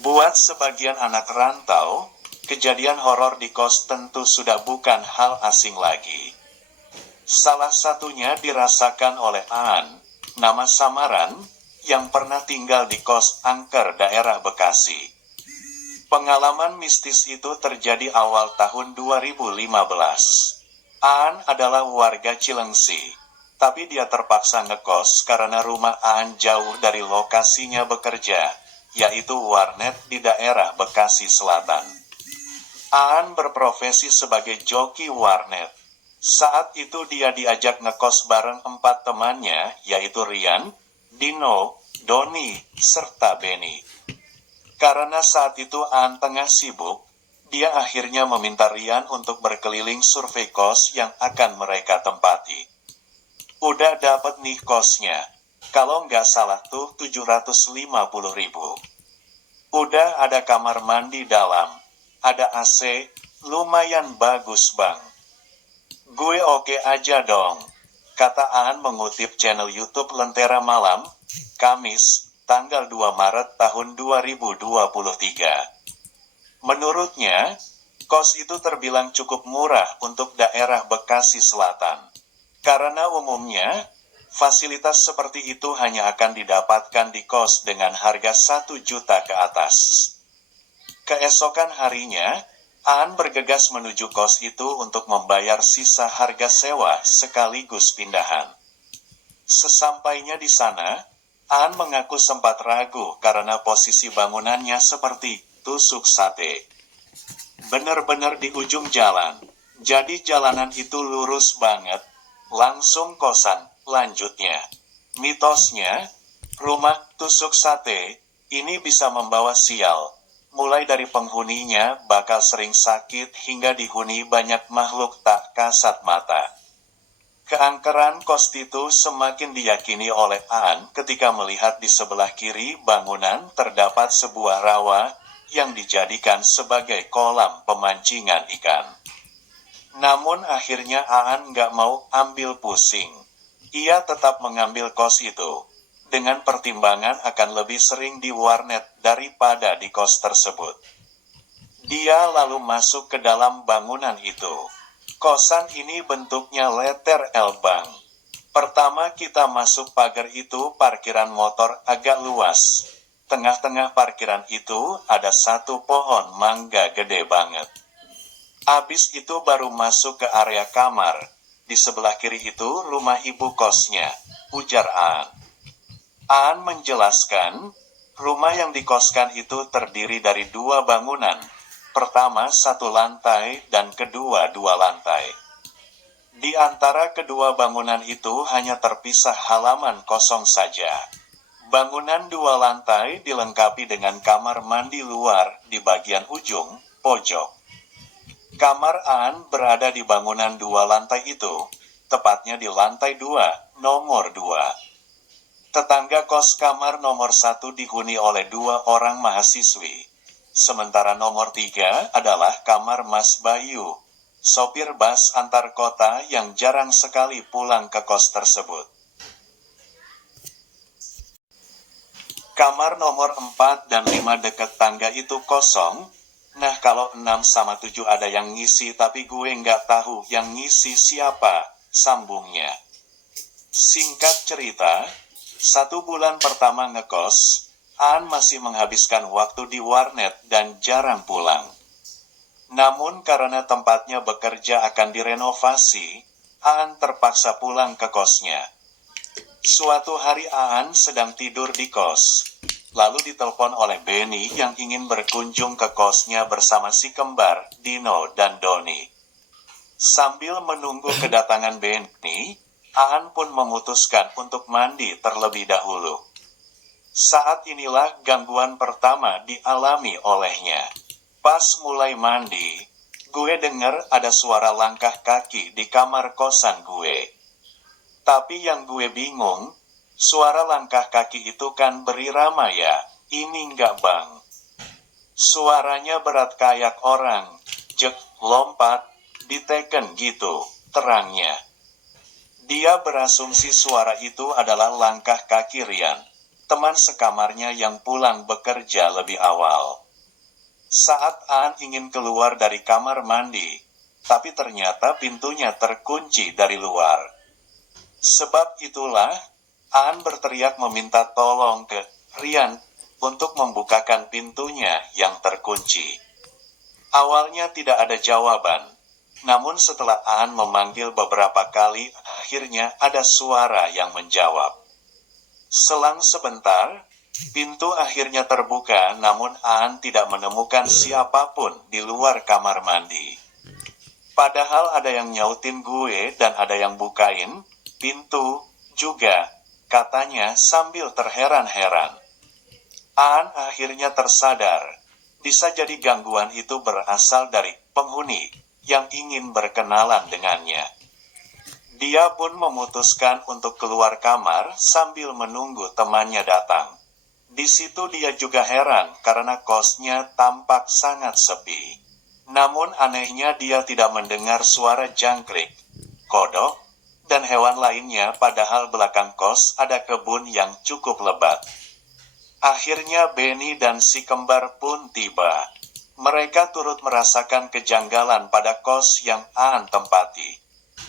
Buat sebagian anak rantau, kejadian horor di kos tentu sudah bukan hal asing lagi. Salah satunya dirasakan oleh Aan, nama samaran, yang pernah tinggal di kos angker daerah Bekasi. Pengalaman mistis itu terjadi awal tahun 2015. Aan adalah warga Cilengsi, tapi dia terpaksa ngekos karena rumah Aan jauh dari lokasinya bekerja, yaitu warnet di daerah Bekasi Selatan. Aan berprofesi sebagai joki warnet. Saat itu dia diajak ngekos bareng 4 temannya, yaitu Rian, Dino, Doni, serta Benny. Karena saat itu Aan tengah sibuk, dia akhirnya meminta Rian untuk berkeliling survei kos yang akan mereka tempati. Udah dapet nih kosnya. Kalau nggak salah tuh 750.000. Udah ada kamar mandi dalam. Ada AC, lumayan bagus bang. Gue oke aja dong. Kata Aan mengutip channel YouTube Lentera Malam, Kamis, tanggal 2 Maret tahun 2023. Menurutnya, kos itu terbilang cukup murah untuk daerah Bekasi Selatan. Karena umumnya, fasilitas seperti itu hanya akan didapatkan di kos dengan harga 1 juta ke atas. Keesokan harinya, Aan bergegas menuju kos itu untuk membayar sisa harga sewa sekaligus pindahan. Sesampainya di sana, Aan mengaku sempat ragu karena posisi bangunannya seperti tusuk sate. Bener-bener di ujung jalan. Jadi jalanan itu lurus banget. Langsung kosan, lanjutnya. Mitosnya, rumah tusuk sate, ini bisa membawa sial. Mulai dari penghuninya bakal sering sakit hingga dihuni banyak makhluk tak kasat mata. Keangkeran kos itu semakin diyakini oleh Aan ketika melihat di sebelah kiri bangunan terdapat sebuah rawa yang dijadikan sebagai kolam pemancingan ikan. Namun akhirnya Aan nggak mau ambil pusing. Ia tetap mengambil kos itu, dengan pertimbangan akan lebih sering di warnet daripada di kos tersebut. Dia lalu masuk ke dalam bangunan itu. Kosan ini bentuknya letter L bang. Pertama kita masuk pagar itu parkiran motor agak luas. Tengah-tengah parkiran itu ada satu pohon mangga gede banget. Abis itu baru masuk ke area kamar. Di sebelah kiri itu rumah ibu kosnya, ujar Aan. Aan menjelaskan, rumah yang dikoskan itu terdiri dari 2 bangunan. Pertama 1 lantai dan kedua 2 lantai. Di antara kedua bangunan itu hanya terpisah halaman kosong saja. Bangunan 2 lantai dilengkapi dengan kamar mandi luar di bagian ujung, pojok. Kamar Aan berada di bangunan 2 lantai itu, tepatnya di lantai 2, nomor 2. Tetangga kos kamar nomor 1 dihuni oleh 2 orang mahasiswi. Sementara nomor 3 adalah kamar Mas Bayu, sopir bus antar kota yang jarang sekali pulang ke kos tersebut. Kamar nomor 4 dan 5 dekat tangga itu kosong. Nah kalau 6 sama 7 ada yang ngisi tapi gue nggak tahu yang ngisi siapa, sambungnya. Singkat cerita, 1 bulan pertama ngekos, Aan masih menghabiskan waktu di warnet dan jarang pulang. Namun karena tempatnya bekerja akan direnovasi, Aan terpaksa pulang ke kosnya. Suatu hari Aan sedang tidur di kos. Lalu ditelepon oleh Benny yang ingin berkunjung ke kosnya bersama si kembar, Dino dan Doni. Sambil menunggu kedatangan Benny, Aan pun memutuskan untuk mandi terlebih dahulu. Saat inilah gangguan pertama dialami olehnya. Pas mulai mandi, gue denger ada suara langkah kaki di kamar kosan gue. Tapi yang gue bingung, suara langkah kaki itu kan berirama ya, ini nggak bang. Suaranya berat kayak orang, jek, lompat, diteken gitu, terangnya. Dia berasumsi suara itu adalah langkah kaki Rian. teman sekamarnya yang pulang bekerja lebih awal. Saat Aan ingin keluar dari kamar mandi, tapi ternyata pintunya terkunci dari luar. Sebab itulah, Aan berteriak meminta tolong ke Rian untuk membukakan pintunya yang terkunci. Awalnya tidak ada jawaban, namun setelah Aan memanggil beberapa kali, akhirnya ada suara yang menjawab. Selang sebentar, pintu akhirnya terbuka, namun Aan tidak menemukan siapapun di luar kamar mandi. Padahal ada yang nyautin gue dan ada yang bukain pintu juga, katanya sambil terheran-heran. Aan akhirnya tersadar, bisa jadi gangguan itu berasal dari penghuni yang ingin berkenalan dengannya. Dia pun memutuskan untuk keluar kamar sambil menunggu temannya datang. Di situ dia juga heran karena kosnya tampak sangat sepi. Namun anehnya dia tidak mendengar suara jangkrik, kodok, dan hewan lainnya, padahal belakang kos ada kebun yang cukup lebat. Akhirnya Benny dan si kembar pun tiba. Mereka turut merasakan kejanggalan pada kos yang Aan tempati.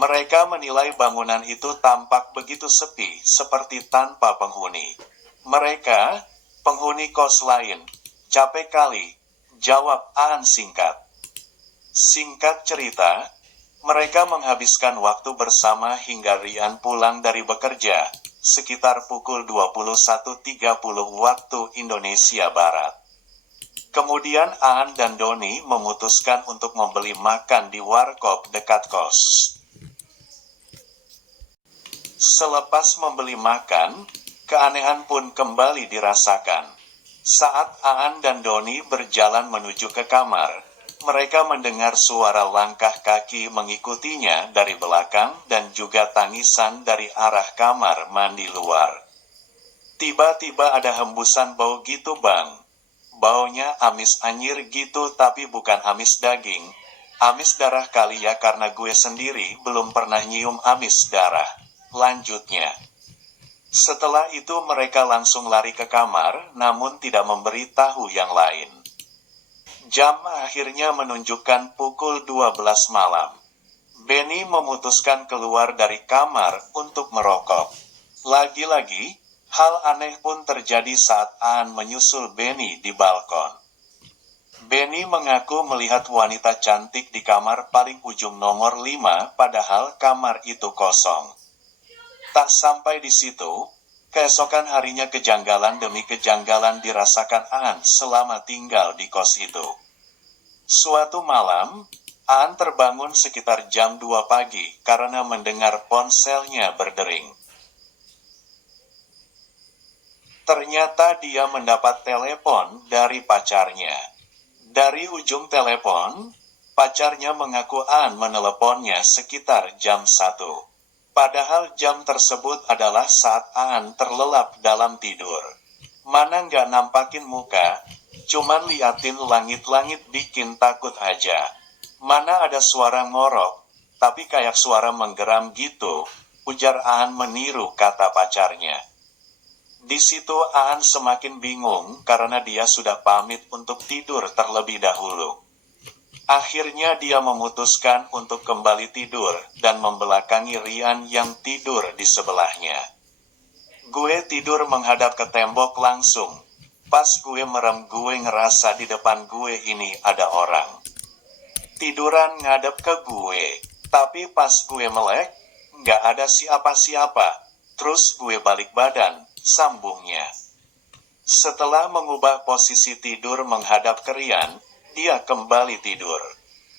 Mereka menilai bangunan itu tampak begitu sepi, seperti tanpa penghuni. Mereka, penghuni kos lain, capek kali, jawab Aan singkat. Singkat cerita, mereka menghabiskan waktu bersama hingga Rian pulang dari bekerja, sekitar pukul 21.30 waktu Indonesia Barat. Kemudian Aan dan Doni memutuskan untuk membeli makan di warkop dekat kos. Selepas membeli makan, keanehan pun kembali dirasakan. Saat Aan dan Doni berjalan menuju ke kamar, mereka mendengar suara langkah kaki mengikutinya dari belakang dan juga tangisan dari arah kamar mandi luar. Tiba-tiba ada hembusan bau gitu bang. Baunya amis anyir gitu, tapi bukan amis daging. Amis darah kali ya, karena gue sendiri belum pernah nyium amis darah. Lanjutnya. Setelah itu mereka langsung lari ke kamar, namun tidak memberitahu yang lain. Jam akhirnya menunjukkan pukul 12 malam. Benny memutuskan keluar dari kamar untuk merokok. Lagi-lagi, hal aneh pun terjadi saat Aan menyusul Benny di balkon. Benny mengaku melihat wanita cantik di kamar paling ujung nomor 5, padahal kamar itu kosong. Tak sampai di situ, keesokan harinya kejanggalan demi kejanggalan dirasakan Aan selama tinggal di kos itu. Suatu malam, Aan terbangun sekitar jam 2 pagi karena mendengar ponselnya berdering. Ternyata dia mendapat telepon dari pacarnya. Dari ujung telepon, pacarnya mengaku Aan meneleponnya sekitar jam 1. Padahal jam tersebut adalah saat Aan terlelap dalam tidur. Mana nggak nampakin muka, cuman liatin langit-langit bikin takut aja. Mana ada suara ngorok, tapi kayak suara menggeram gitu, ujar Aan meniru kata pacarnya. Di situ Aan semakin bingung karena dia sudah pamit untuk tidur terlebih dahulu. Akhirnya dia memutuskan untuk kembali tidur dan membelakangi Rian yang tidur di sebelahnya. Gue tidur menghadap ke tembok langsung. Pas gue merem, gue ngerasa di depan gue ini ada orang. Tiduran ngadep ke gue, tapi pas gue melek, nggak ada siapa-siapa. Terus gue balik badan, sambungnya. Setelah mengubah posisi tidur menghadap ke Rian, dia kembali tidur.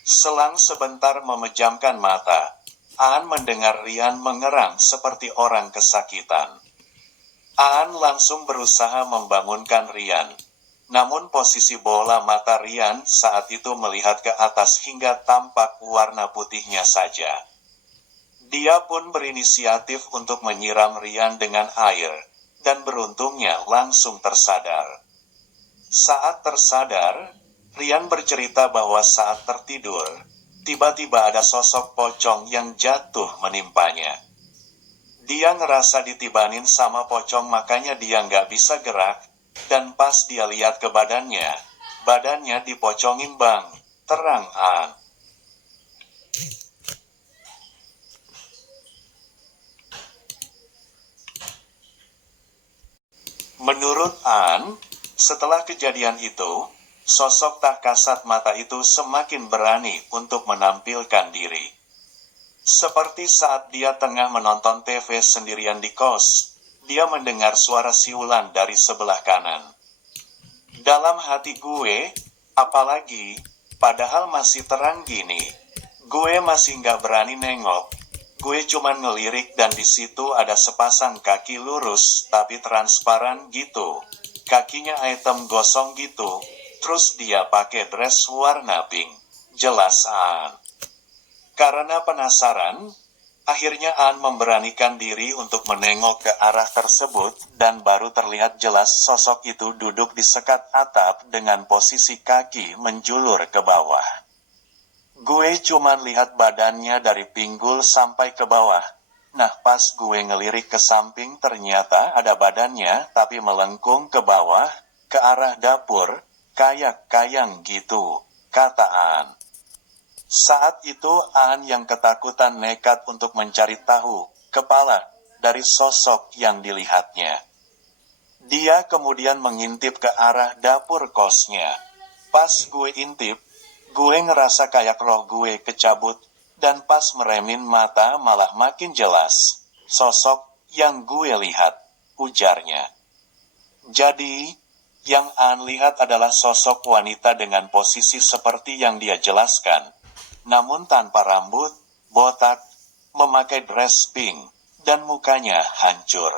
Selang sebentar memejamkan mata, Aan mendengar Rian mengerang seperti orang kesakitan. Aan langsung berusaha membangunkan Rian. Namun posisi bola mata Rian saat itu melihat ke atas hingga tampak warna putihnya saja. Dia pun berinisiatif untuk menyiram Rian dengan air, dan beruntungnya langsung tersadar. Saat tersadar, Rian bercerita bahwa saat tertidur, tiba-tiba ada sosok pocong yang jatuh menimpanya. Dia ngerasa ditibanin sama pocong makanya dia nggak bisa gerak, dan pas dia lihat ke badannya dipocongin bang, terang An. Menurut An, setelah kejadian itu, sosok tak kasat mata itu semakin berani untuk menampilkan diri. Seperti saat dia tengah menonton TV sendirian di kos, dia mendengar suara siulan dari sebelah kanan. Dalam hati gue, apalagi, padahal masih terang gini, gue masih nggak berani nengok. Gue cuman ngelirik dan di situ ada sepasang kaki lurus tapi transparan gitu. Kakinya item gosong gitu. Terus dia pakai dress warna pink. Jelas An. Karena penasaran, akhirnya An memberanikan diri untuk menengok ke arah tersebut dan baru terlihat jelas sosok itu duduk di sekat atap dengan posisi kaki menjulur ke bawah. Gue cuman lihat badannya dari pinggul sampai ke bawah. Nah pas gue ngelirik ke samping ternyata ada badannya tapi melengkung ke bawah, ke arah dapur, kayak kayang gitu, kata An. Saat itu An yang ketakutan nekat untuk mencari tahu, kepala, dari sosok yang dilihatnya. Dia kemudian mengintip ke arah dapur kosnya. Pas gue intip, gue ngerasa kayak roh gue kecabut, dan pas meremin mata malah makin jelas. Sosok yang gue lihat, ujarnya. Jadi, yang An lihat adalah sosok wanita dengan posisi seperti yang dia jelaskan. Namun tanpa rambut, botak, memakai dress pink, dan mukanya hancur.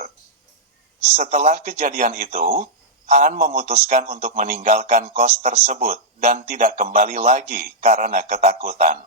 Setelah kejadian itu, An memutuskan untuk meninggalkan kos tersebut dan tidak kembali lagi karena ketakutan.